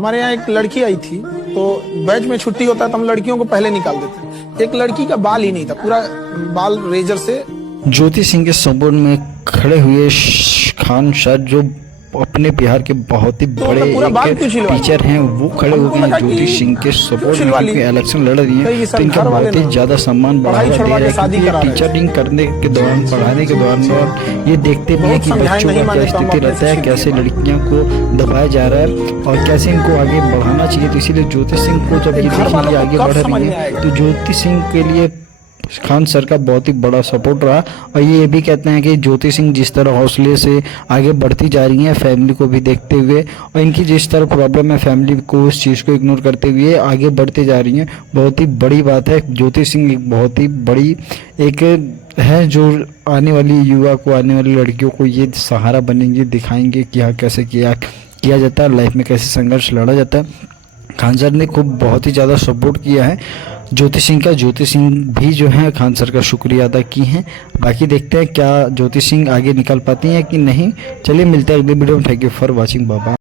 हमारे यहाँ एक लड़की आई थी, तो बैच में छुट्टी होता है तो हम लड़कियों को पहले निकाल देते। एक लड़की का बाल ही नहीं था, पूरा बाल रेजर से। ज्योति सिंह के सपोर्ट में खड़े हुए खान सर, जो अपने बिहार के बहुत ही बड़े टीचर हैं, वो खड़े हो गए ज्योति सिंह के सपोर्ट में, क्योंकि इलेक्शन लड़ रही है तो इनका बहुत ही ज्यादा सम्मान बढ़ावा दे रहा है। टीचरिंग करने के दौरान, पढ़ाने के दौरान, और ये देखते भी हैं कि बच्चों का क्या स्थिति रहता है, कैसे लड़कियों को दबाया जा रहा है और कैसे इनको आगे बढ़ाना चाहिए। तो इसीलिए ज्योति सिंह को जब ये देखेंगे आगे बढ़ रही है, तो ज्योति सिंह के लिए खान सर का बहुत ही बड़ा सपोर्ट रहा। और ये भी कहते हैं कि ज्योति सिंह जिस तरह हौसले से आगे बढ़ती जा रही हैं, फैमिली को भी देखते हुए, और इनकी जिस तरह प्रॉब्लम है, फैमिली को उस चीज़ को इग्नोर करते हुए आगे बढ़ते जा रही हैं, बहुत ही बड़ी बात है। ज्योति सिंह एक बहुत ही बड़ी एक है जो आने वाली युवा को, आने वाली लड़कियों को ये सहारा बनेंगे, दिखाएंगे कि हाँ कैसे किया जाता है, लाइफ में कैसे संघर्ष लड़ा जाता है। खान सर ने खूब बहुत ही ज़्यादा सपोर्ट किया है ज्योति सिंह का। ज्योति सिंह भी जो है खान सर का शुक्रिया अदा की हैं। बाकी देखते हैं क्या ज्योति सिंह आगे निकल पाती हैं कि नहीं। चलिए मिलते हैं अगले वीडियो में। Thank you for watching. Bye.